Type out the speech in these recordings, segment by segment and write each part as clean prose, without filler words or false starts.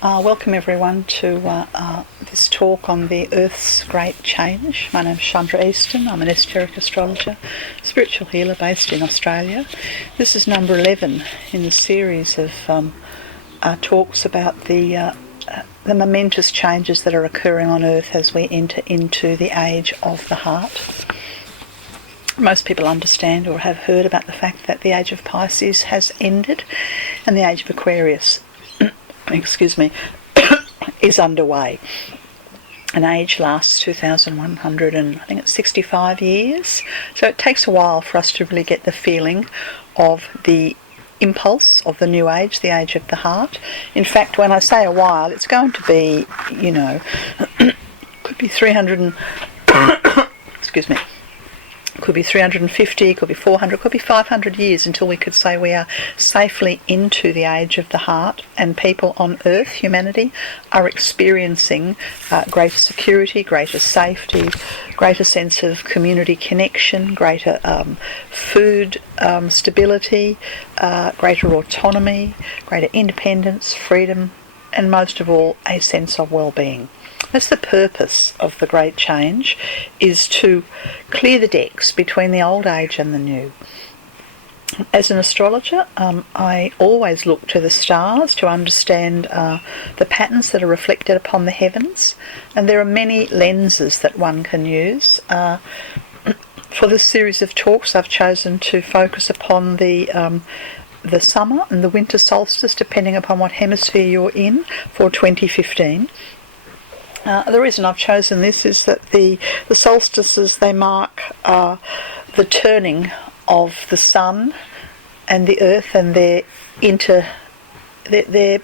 Welcome everyone to this talk on the Earth's Great Change. My name is Chandra Easton. I'm an esoteric astrologer, spiritual healer based in Australia. This is number 11 in the series of talks about the momentous changes that are occurring on Earth as we enter into the age of the heart. Most people understand or have heard about the fact that the age of Pisces has ended and the age of Aquarius is underway. An age lasts 2,165 years, so it takes a while for us to really get the feeling of the impulse of the new age, the age of the heart. In fact, when I say a while, it's going to be, could be 300 could be 350, could be 400, could be 500 years until we could say we are safely into the age of the heart, and people on Earth, humanity, are experiencing greater security, greater safety, greater sense of community connection, greater food stability, greater autonomy, greater independence, freedom, and most of all, a sense of well-being. That's the purpose of the Great Change, is to clear the decks between the old age and the new. As an astrologer, I always look to the stars to understand the patterns that are reflected upon the heavens, and there are many lenses that one can use. For this series of talks, I've chosen to focus upon the summer and the winter solstice, depending upon what hemisphere you're in, for 2015. The reason I've chosen this is that the solstices, they mark the turning of the sun and the earth, and they're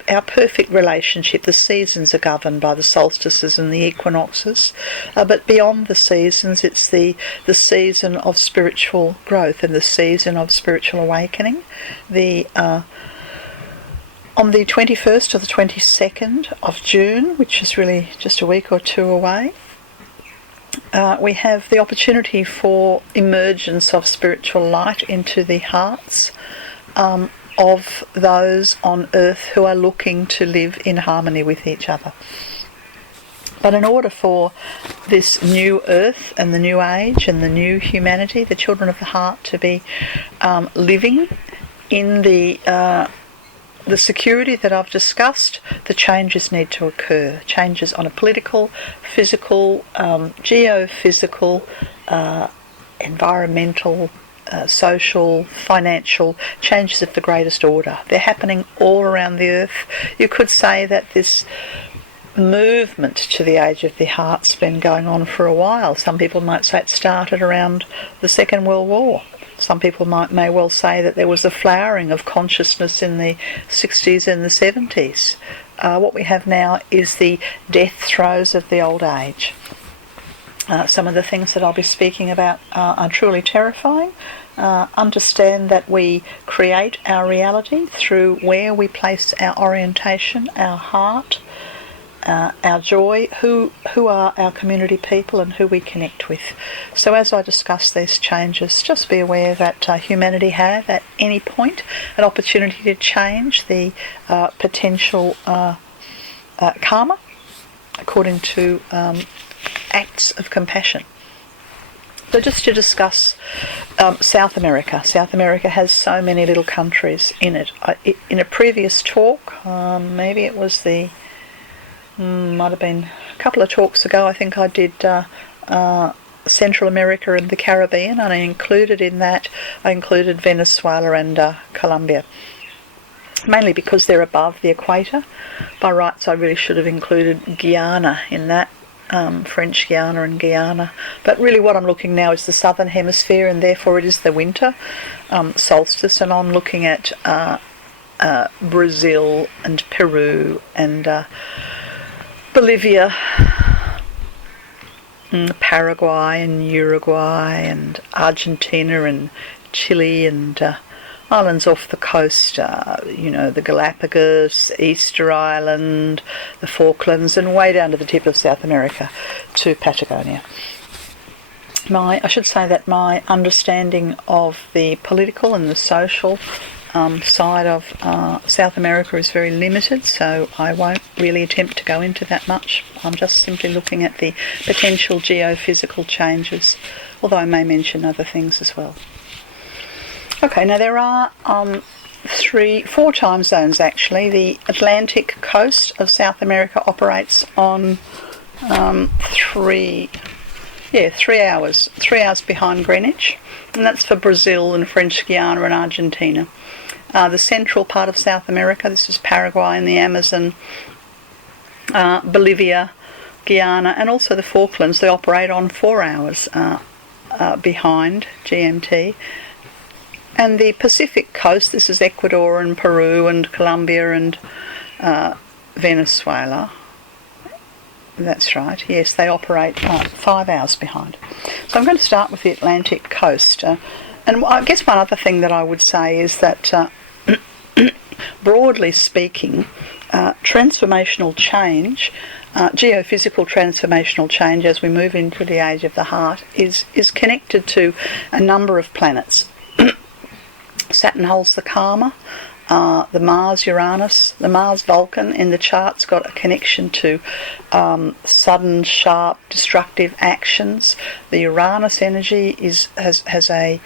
our perfect relationship. The seasons are governed by the solstices and the equinoxes, but beyond the seasons, it's the season of spiritual growth and the season of spiritual awakening. On the 21st or the 22nd of June, which is really just a week or two away, we have the opportunity for emergence of spiritual light into the hearts of those on Earth who are looking to live in harmony with each other. But in order for this new Earth and the new age and the new humanity, the children of the heart, to be living in the security that I've discussed, the changes need to occur. Changes on a political, physical, geophysical, environmental, social, financial, changes of the greatest order. They're happening all around the Earth. You could say that this movement to the age of the heart's been going on for a while. Some people might say it started around the Second World War. Some people may well say that there was a flowering of consciousness in the 60s and the 70s. What we have now is the death throes of the old age. Some of the things that I'll be speaking about are truly terrifying. Understand that we create our reality through where we place our orientation, our heart, our joy, who are our community people and who we connect with. So as I discuss these changes, just be aware that humanity have at any point an opportunity to change the potential karma according to acts of compassion. So just to discuss South America. South America has so many little countries in it. In a previous talk, maybe it was might have been a couple of talks ago, I think I did Central America and the Caribbean, and I included Venezuela and Colombia, mainly because they're above the equator. By rights I really should have included Guyana in that, French Guiana and Guyana, but really what I'm looking now is the southern hemisphere, and therefore it is the winter solstice, and I'm looking at Brazil and Peru and Bolivia, Paraguay and Uruguay and Argentina and Chile and islands off the coast, the Galapagos, Easter Island, the Falklands, and way down to the tip of South America to Patagonia. I should say that my understanding of the political and the social side of South America is very limited, so I won't really attempt to go into that much. I'm just simply looking at the potential geophysical changes, although I may mention other things as well. Okay, now there are 4 time zones actually. The Atlantic coast of South America operates on 3 hours behind Greenwich, and that's for Brazil and French Guiana and Argentina. The central part of South America, this is Paraguay and the Amazon, Bolivia, Guyana, and also the Falklands, they operate on 4 hours behind GMT. And the Pacific coast, this is Ecuador and Peru and Colombia and Venezuela. That's right, yes, they operate 5 hours behind. So I'm going to start with the Atlantic coast. And I guess one other thing that I would say is that, broadly speaking, transformational change, geophysical transformational change as we move into the age of the heart is connected to a number of planets. Saturn holds the karma. The Mars-Uranus, the Mars-Vulcan in the chart's got a connection to sudden, sharp, destructive actions. The Uranus energy has a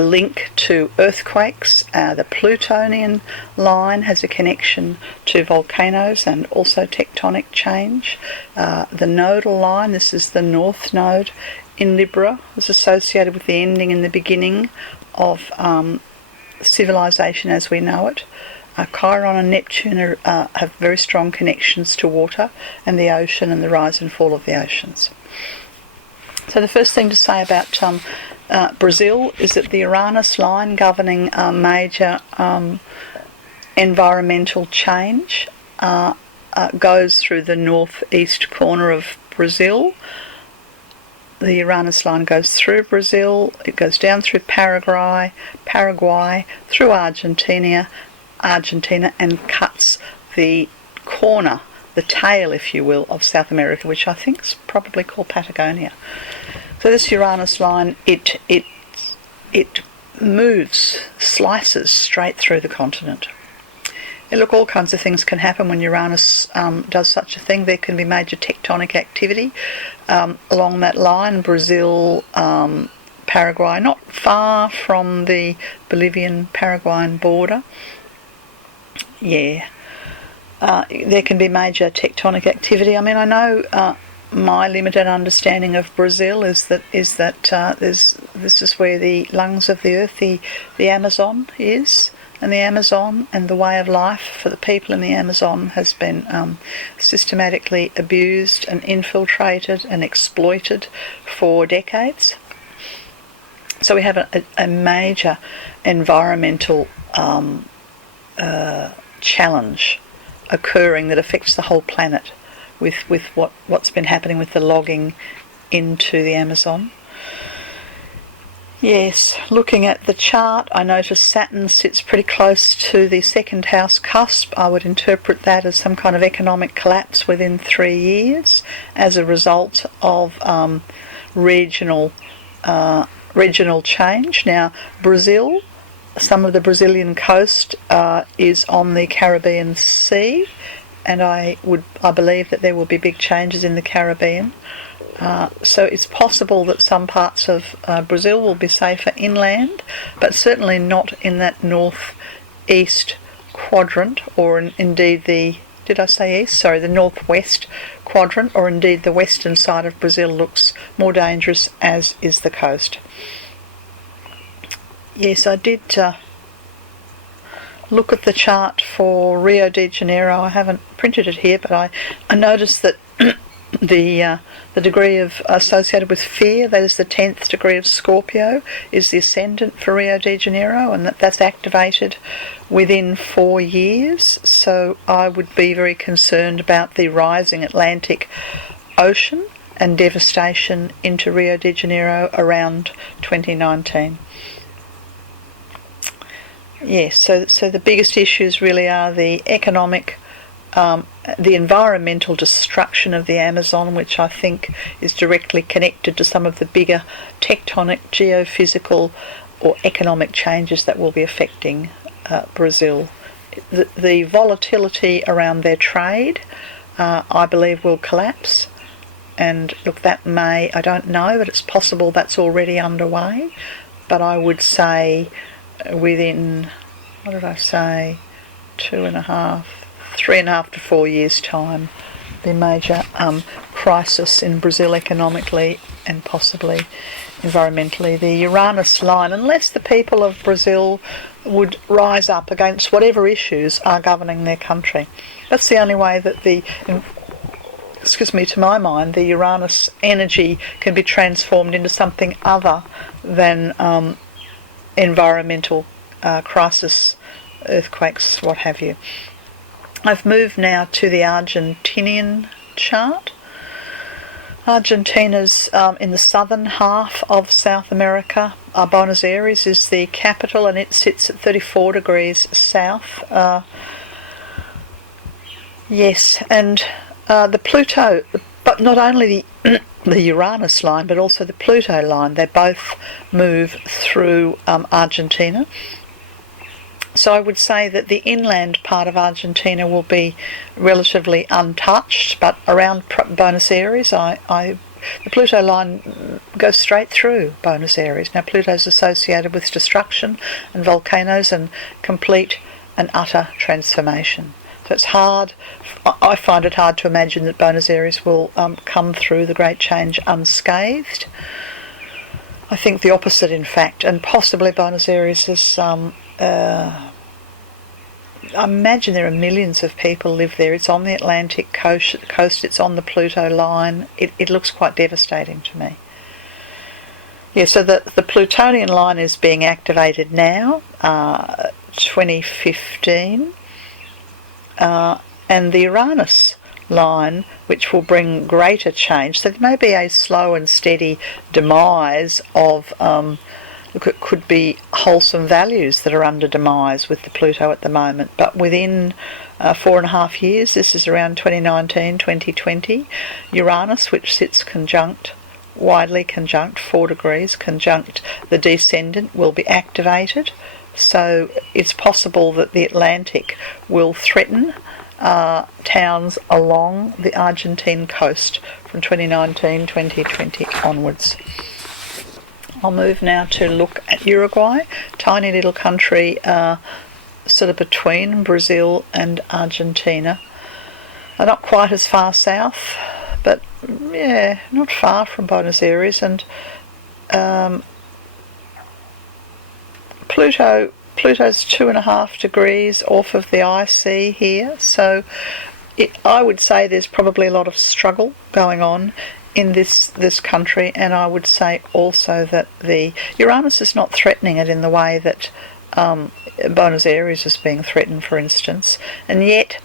link to earthquakes. The Plutonian line has a connection to volcanoes and also tectonic change. The nodal line, this is the North Node in Libra, is associated with the ending and the beginning of civilization as we know it. Chiron and Neptune have very strong connections to water and the ocean and the rise and fall of the oceans. So the first thing to say about Brazil is that the Uranus line governing major environmental change goes through the northeast corner of Brazil. The Uranus line goes through Brazil, it goes down through Paraguay, through Argentina, and cuts the corner, the tail, if you will, of South America, which I think is probably called Patagonia. So this Uranus line, it moves, slices straight through the continent. And look, all kinds of things can happen when Uranus does such a thing. There can be major tectonic activity along that line. Brazil, Paraguay, not far from the Bolivian-Paraguayan border. Yeah, there can be major tectonic activity. I mean, I know my limited understanding of Brazil is that this is where the lungs of the earth, the Amazon is. And the Amazon and the way of life for the people in the Amazon has been systematically abused and infiltrated and exploited for decades. So we have a major environmental challenge occurring that affects the whole planet with what's been happening with the logging into the Amazon. Yes, looking at the chart, I notice Saturn sits pretty close to the second house cusp. I would interpret that as some kind of economic collapse within 3 years as a result of regional change. Now, Brazil, some of the Brazilian coast is on the Caribbean Sea, and I believe that there will be big changes in the Caribbean. So it's possible that some parts of Brazil will be safer inland, but certainly not in that northeast quadrant, or indeed the northwest quadrant, or indeed the western side of Brazil looks more dangerous, as is the coast. Yes, I did look at the chart for Rio de Janeiro. I haven't printed it here, but I noticed that the degree of associated with fear, that is the 10th degree of Scorpio, is the ascendant for Rio de Janeiro, and that's activated within 4 years. So I would be very concerned about the rising Atlantic Ocean and devastation into Rio de Janeiro around 2019. Yes, so the biggest issues really are the economic, the environmental destruction of the Amazon, which I think is directly connected to some of the bigger tectonic, geophysical or economic changes that will be affecting Brazil. The volatility around their trade, I believe, will collapse. And look, that may, I don't know, but it's possible that's already underway. But I would say within, 3.5 to 4 years' time, the major crisis in Brazil economically and possibly environmentally. The Uranus line, unless the people of Brazil would rise up against whatever issues are governing their country. That's the only way that to my mind, the Uranus energy can be transformed into something other than environmental crisis, earthquakes, what have you. I've moved now to the Argentinian chart. Argentina's in the southern half of South America. Buenos Aires is the capital, and it sits at 34 degrees south. Yes, and the Pluto, but not only the Uranus line, but also the Pluto line, they both move through Argentina. So I would say that the inland part of Argentina will be relatively untouched, but around Buenos Aires, the Pluto line goes straight through Buenos Aires. Now, Pluto's associated with destruction and volcanoes and complete and utter transformation. So it's hard, I find it hard to imagine that Buenos Aires will come through the Great Change unscathed. I think the opposite, in fact, and possibly Buenos Aires is... I imagine there are millions of people live there. It's on the Atlantic coast, it's on the Pluto line. It looks quite devastating to me. Yeah, so the Plutonian line is being activated now, 2015, and the Uranus line, which will bring greater change. So there may be a slow and steady demise of... Look, it could be wholesome values that are under demise with the Pluto at the moment, but within 4.5 years, this is around 2019, 2020, Uranus, which sits widely conjunct, 4 degrees, conjunct the descendant, will be activated. So it's possible that the Atlantic will threaten towns along the Argentine coast from 2019, 2020 onwards. I'll move now to look at Uruguay, tiny little country sort of between Brazil and Argentina. Not quite as far south, but yeah, not far from Buenos Aires. And Pluto's 2.5 degrees off of the IC here, so I would say there's probably a lot of struggle going on in this country, and I would say also that the Uranus is not threatening it in the way that Buenos Aires is being threatened, for instance, and yet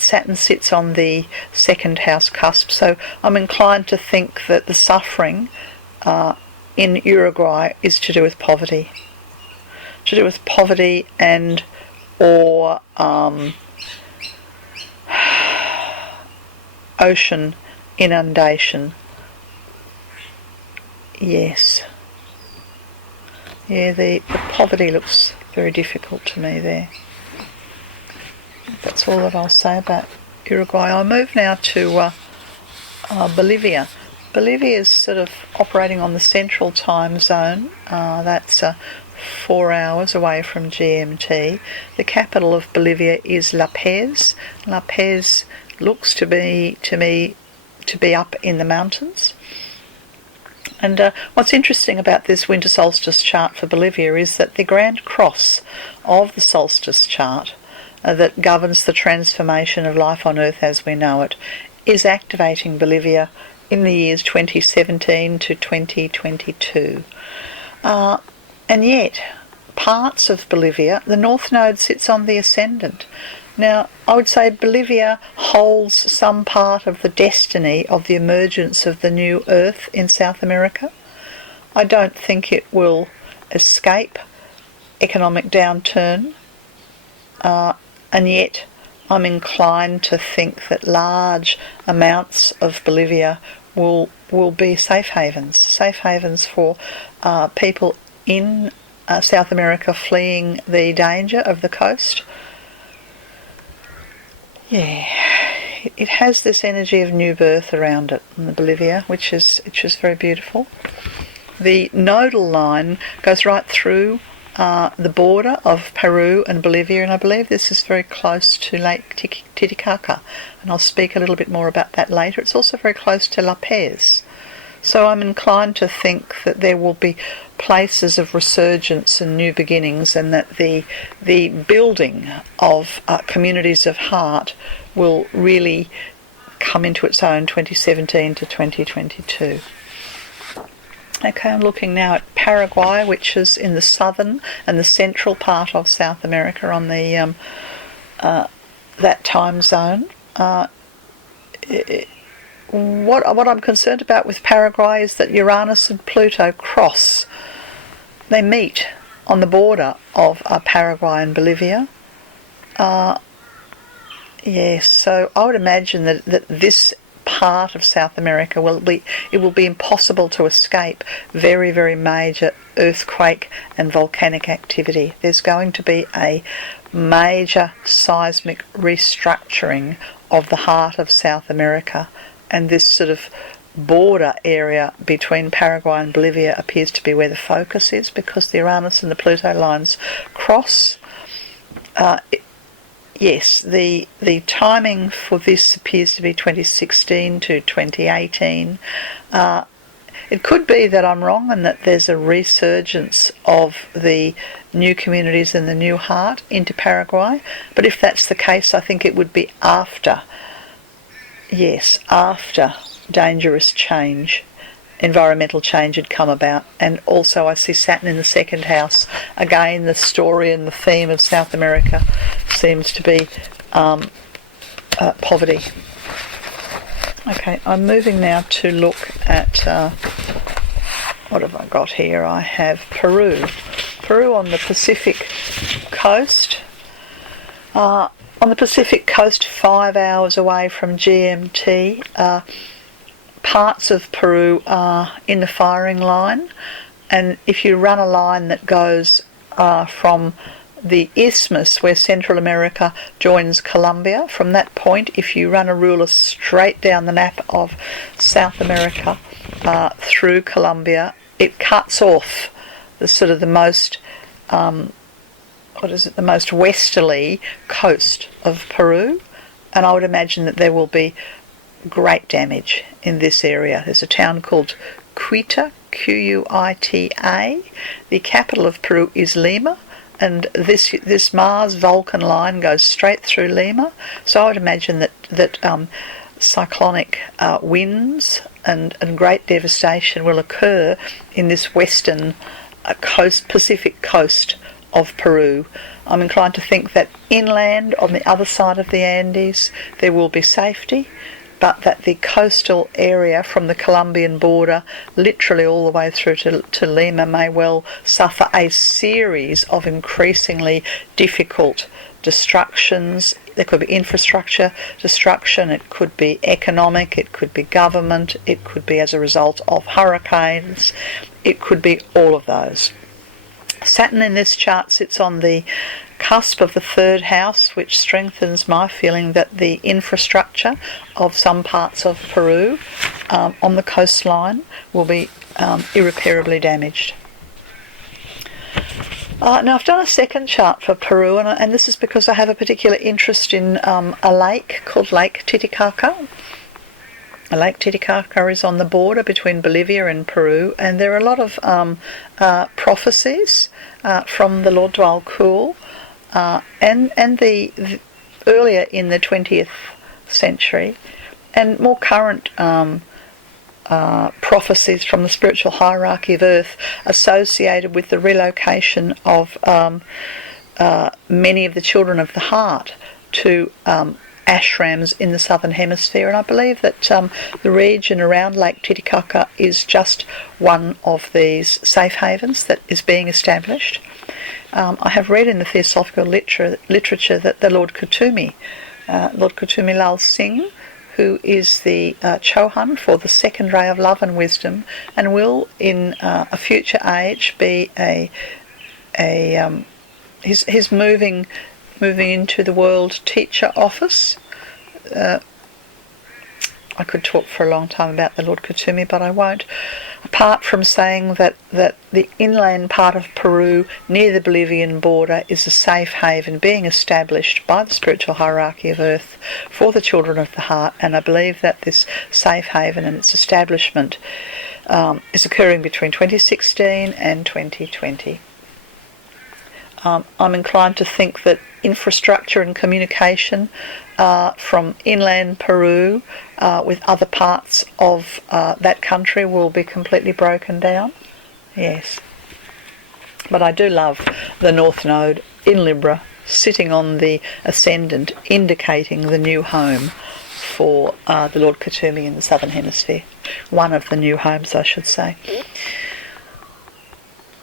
Saturn sits on the second house cusp. So I'm inclined to think that the suffering in Uruguay is to do with poverty, and or ocean inundation. Yes. Yeah, the poverty looks very difficult to me there. That's all that I'll say about Uruguay. I'll move now to Bolivia. Bolivia is sort of operating on the central time zone. That's 4 hours away from GMT. The capital of Bolivia is La Paz. La Paz looks to be up in the mountains. And what's interesting about this winter solstice chart for Bolivia is that the grand cross of the solstice chart that governs the transformation of life on Earth as we know it is activating Bolivia in the years 2017 to 2022. And yet, parts of Bolivia, the North Node sits on the ascendant. Now, I would say Bolivia holds some part of the destiny of the emergence of the new Earth in South America. I don't think it will escape economic downturn, and yet I'm inclined to think that large amounts of Bolivia will be safe havens for people in South America fleeing the danger of the coast. Yeah, it has this energy of new birth around it in the Bolivia, which is very beautiful. The nodal line goes right through the border of Peru and Bolivia, and I believe this is very close to Lake Titicaca, and I'll speak a little bit more about that later. It's also very close to La Paz. So I'm inclined to think that there will be places of resurgence and new beginnings, and that the building of communities of heart will really come into its own 2017 to 2022. Okay, I'm looking now at Paraguay, which is in the southern and the central part of South America on the that time zone. What I'm concerned about with Paraguay is that Uranus and Pluto cross. They meet on the border of Paraguay and Bolivia. Yes, so I would imagine that this part of South America will be impossible to escape very, very major earthquake and volcanic activity. There's going to be a major seismic restructuring of the heart of South America, and this sort of border area between Paraguay and Bolivia appears to be where the focus is, because the Uranus and the Pluto lines cross. Yes, the timing for this appears to be 2016 to 2018. It could be that I'm wrong and that there's a resurgence of the new communities and the new heart into Paraguay, but if that's the case, I think it would be after dangerous change, environmental change had come about. And also I see Saturn in the second house. Again, the story and the theme of South America seems to be poverty. Okay, I'm moving now to look at what have I got here? I have Peru on the Pacific coast. On the Pacific coast, 5 hours away from GMT, parts of Peru are in the firing line, and if you run a line that goes from the isthmus where Central America joins Colombia, from that point, if you run a ruler straight down the map of South America through Colombia, it cuts off the most the most westerly coast of Peru, and I would imagine that there will be great damage in this area. There's a town called Quita, Quita. The capital of Peru is Lima, and this Mars Vulcan line goes straight through Lima. So I would imagine that cyclonic winds and great devastation will occur in this western Pacific coast of Peru. I'm inclined to think that inland on the other side of the Andes there will be safety, but that the coastal area from the Colombian border literally all the way through to Lima may well suffer a series of increasingly difficult destructions. There could be infrastructure destruction, it could be economic, it could be government, it could be as a result of hurricanes, it could be all of those. Saturn in this chart sits on the cusp of the third house, which strengthens my feeling that the infrastructure of some parts of Peru on the coastline will be irreparably damaged. Now I've done a second chart for Peru, and this is because I have a particular interest in a lake called Lake Titicaca. Lake Titicaca is on the border between Bolivia and Peru, and there are a lot of prophecies from the Lord Dwalkul and the earlier in the 20th century, and more current prophecies from the spiritual hierarchy of Earth associated with the relocation of many of the children of the heart to ashrams in the southern hemisphere, and I believe that the region around Lake Titicaca is just one of these safe havens that is being established. I have read in the theosophical literature that the Lord Kutumi Lal Singh, who is the Chohan for the second ray of love and wisdom, and will in a future age be a he's moving into the World Teacher Office. I could talk for a long time about the Lord Kuthumi, but I won't. Apart from saying that the inland part of Peru near the Bolivian border is a safe haven being established by the spiritual hierarchy of Earth for the children of the heart, and I believe that this safe haven and its establishment is occurring between 2016 and 2020. I'm inclined to think that infrastructure and communication from inland Peru with other parts of that country will be completely broken down. Yes. But I do love the North Node in Libra sitting on the ascendant, indicating the new home for the Lord Kuthumi in the Southern Hemisphere. One of the new homes, I should say.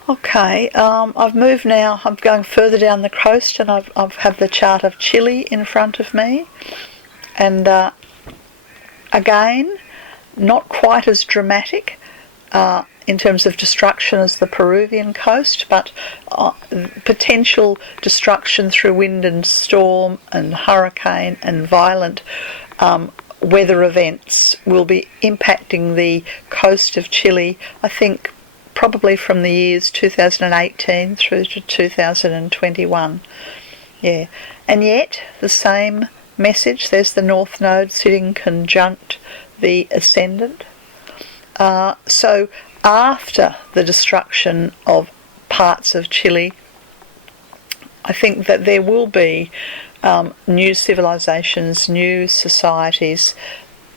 Okay, I've moved now. I'm going further down the coast, and I've have the chart of Chile in front of me, and again, not quite as dramatic in terms of destruction as the Peruvian coast, but potential destruction through wind and storm and hurricane and violent weather events will be impacting the coast of Chile, I think, probably from the years 2018 through to 2021. Yeah. And yet, the same message, there's the North Node sitting conjunct the Ascendant. So after the destruction of parts of Chile, I think that there will be new civilizations, new societies,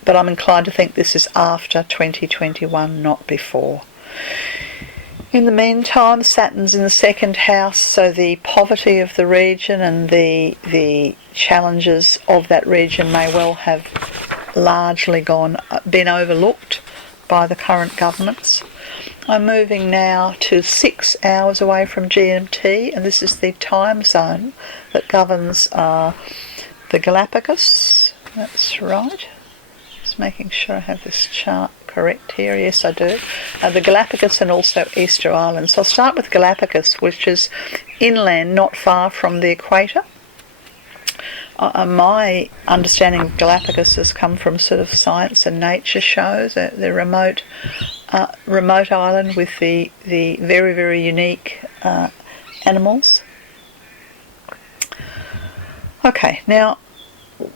but I'm inclined to think this is after 2021, not before. In the meantime, Saturn's in the second house, so the poverty of the region and the challenges of that region may well have largely been overlooked by the current governments. I'm moving now to 6 hours away from GMT, and this is the time zone that governs the Galapagos. That's right. Just making sure I have this chart correct here. Yes, I do. The Galapagos and also Easter Islands. So I'll start with Galapagos, which is inland, not far from the equator. My understanding of Galapagos has come from sort of science and nature shows. The remote island with the very, very unique animals. Okay, now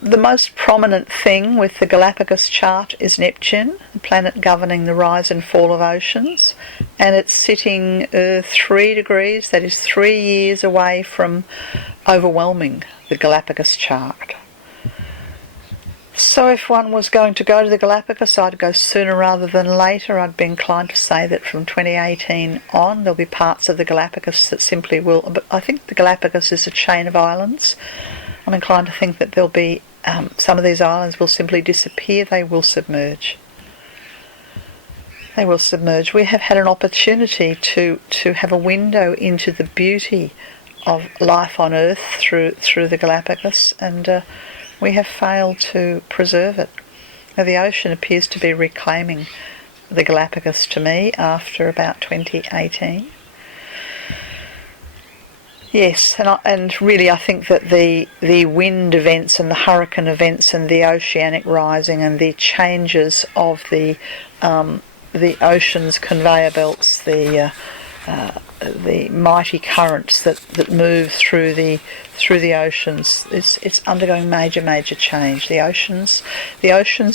the most prominent thing with the Galapagos chart is Neptune, the planet governing the rise and fall of oceans, and it's sitting 3 degrees, that is 3 years away from overwhelming the Galapagos chart. So if one was going to go to the Galapagos, I'd go sooner rather than later. I'd be inclined to say that from 2018 on, there'll be parts of the Galapagos that simply will, but I think the Galapagos is a chain of islands. I'm inclined to think that there'll be some of these islands will simply disappear. They will submerge. They will submerge. We have had an opportunity to have a window into the beauty of life on Earth through the Galapagos, and we have failed to preserve it. Now, the ocean appears to be reclaiming the Galapagos to me after about 2018. Yes, and really I think that the wind events and the hurricane events and the oceanic rising and the changes of the ocean's conveyor belts, the mighty currents that move through the oceans, it's undergoing major change. The oceans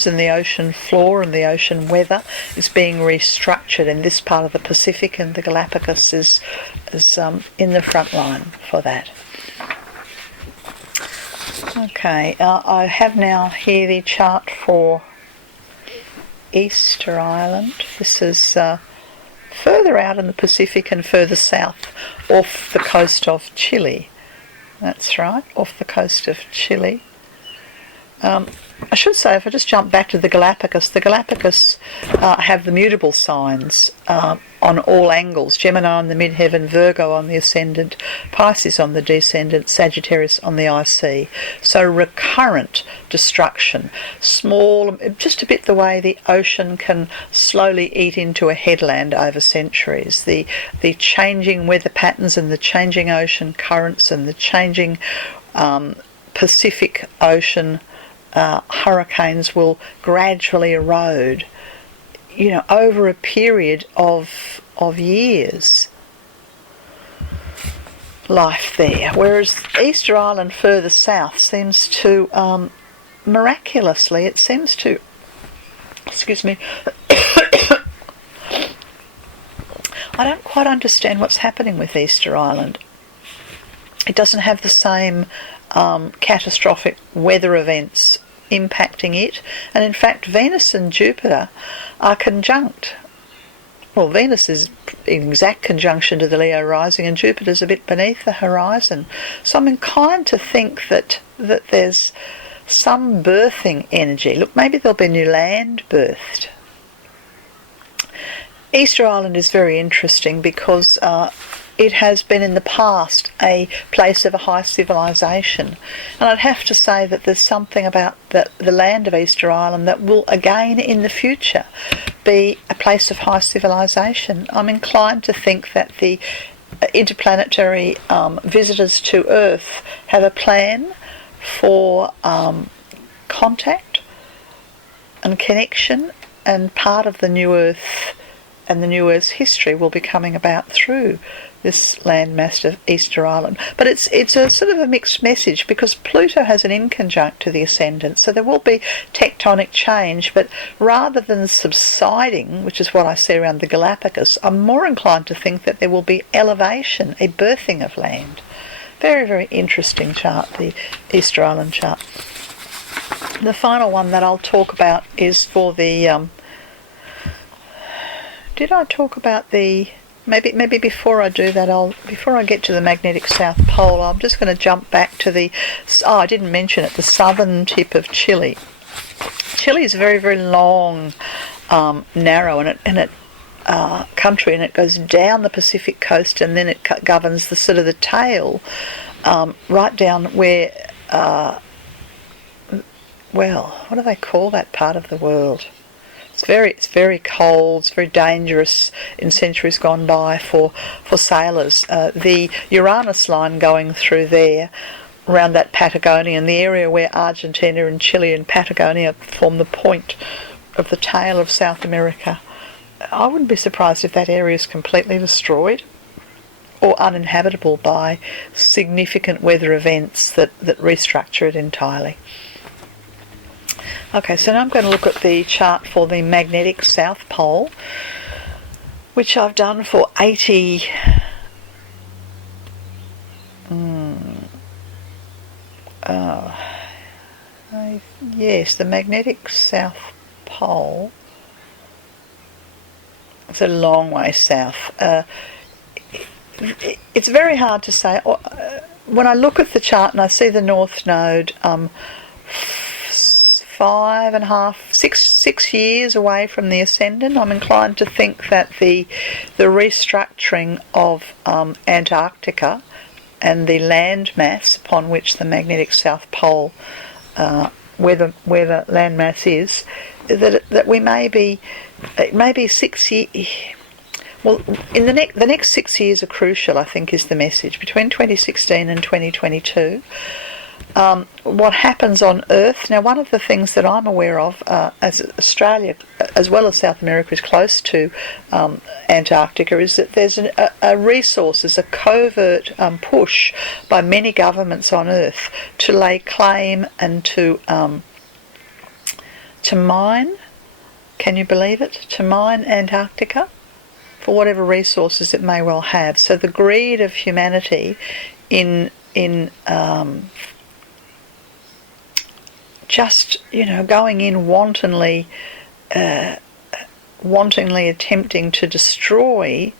and the ocean floor and the ocean weather is being restructured in this part of the Pacific, and the Galapagos is in the front line for that. Okay, I have now here the chart for Easter Island. This is further out in the Pacific and further south off the coast of Chile. That's right, off the coast of Chile. I should say, if I just jump back to the Galapagos have the mutable signs on all angles: Gemini on the midheaven, Virgo on the ascendant, Pisces on the descendant, Sagittarius on the IC. So recurrent destruction, small, just a bit the way the ocean can slowly eat into a headland over centuries. The changing weather patterns and the changing ocean currents and the changing Pacific Ocean hurricanes will gradually erode, over a period of years. Life there, whereas Easter Island further south seems to miraculously, it seems to, excuse me, I don't quite understand what's happening with Easter Island. It doesn't have the same catastrophic weather events impacting it, and in fact Venus and Jupiter are conjunct. Well, Venus is in exact conjunction to the Leo rising and Jupiter's a bit beneath the horizon, so I'm inclined to think that there's some birthing energy. Look, maybe there'll be new land birthed. Easter Island is very interesting because it has been in the past a place of a high civilization, and I'd have to say that there's something about the land of Easter Island that will again in the future be a place of high civilization. I'm inclined to think that the interplanetary visitors to Earth have a plan for contact and connection, and part of the new Earth and the new Earth's history will be coming about through this landmass of Easter Island. But it's a sort of a mixed message because Pluto has an inconjunct to the ascendant, so there will be tectonic change, but rather than subsiding, which is what I see around the Galapagos, I'm more inclined to think that there will be elevation, a birthing of land. Very, very interesting chart, the Easter Island chart. The final one that I'll talk about is for the did I talk about the... Maybe before I do that, before I get to the magnetic South Pole, I'm just going to jump back to the... I didn't mention it, the southern tip of Chile. Chile is very, very long, narrow, and country, and it goes down the Pacific coast, and then it governs the sort of the tail, right down where... what do they call that part of the world? It's very cold, it's very dangerous in centuries gone by for sailors. The Uranus line going through there, around that Patagonia, and the area where Argentina and Chile and Patagonia form the point of the tail of South America. I wouldn't be surprised if that area is completely destroyed or uninhabitable by significant weather events that restructure it entirely. Okay, so now I'm going to look at the chart for the magnetic South Pole, which I've done for 80... yes, the magnetic South Pole. It's a long way south. It's very hard to say. When I look at the chart and I see the North Node 6 years away from the ascendant, I'm inclined to think that the restructuring of Antarctica and the land mass upon which the magnetic South Pole, where the land mass is, that we may be, it may be 6 years. Well, in the next 6 years are crucial, I think, is the message between 2016 and 2022. What happens on Earth. Now, one of the things that I'm aware of, as Australia, as well as South America, is close to Antarctica, is that there's a resource, there's a covert push by many governments on Earth to lay claim and to mine, can you believe it, to mine Antarctica for whatever resources it may well have. So the greed of humanity in just, going in wantonly attempting to destroy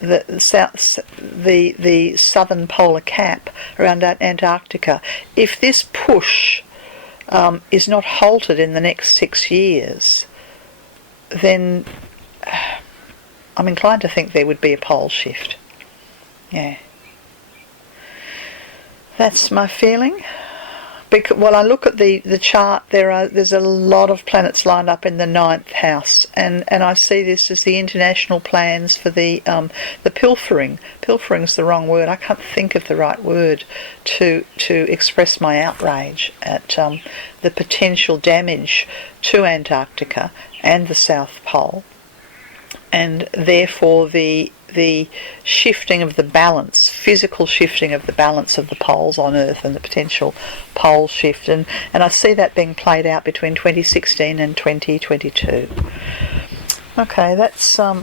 the southern polar cap around Antarctica. If this push is not halted in the next 6 years, then I'm inclined to think there would be a pole shift. Yeah. That's my feeling. Well, I look at the chart, there's a lot of planets lined up in the 9th house, and I see this as the international plans for the pilfering. Pilfering's the wrong word. I can't think of the right word to express my outrage at the potential damage to Antarctica and the South Pole, and therefore the shifting of the balance, physical shifting of the balance of the poles on Earth, and the potential pole shift. And I see that being played out between 2016 and 2022. Okay, that's a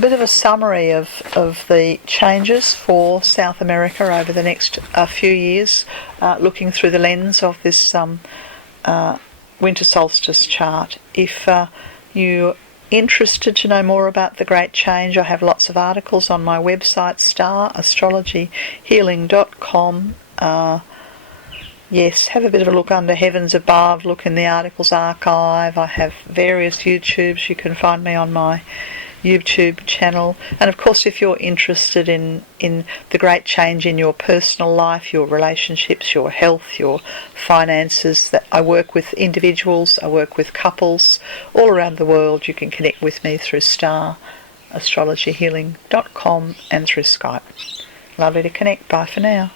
bit of a summary of the changes for South America over the next few years, looking through the lens of this winter solstice chart. If you interested to know more about the Great Change, I have lots of articles on my website, starastrologyhealing.com. Yes, have a bit of a look under Heavens Above, look in the articles archive. I have various YouTubes. You can find me on my YouTube channel. And of course, if you're interested in the great change in your personal life, your relationships, your health, your finances, that I work with individuals, I work with couples all around the world. You can connect with me through starastrologyhealing.com and through Skype. Lovely to connect. Bye for now.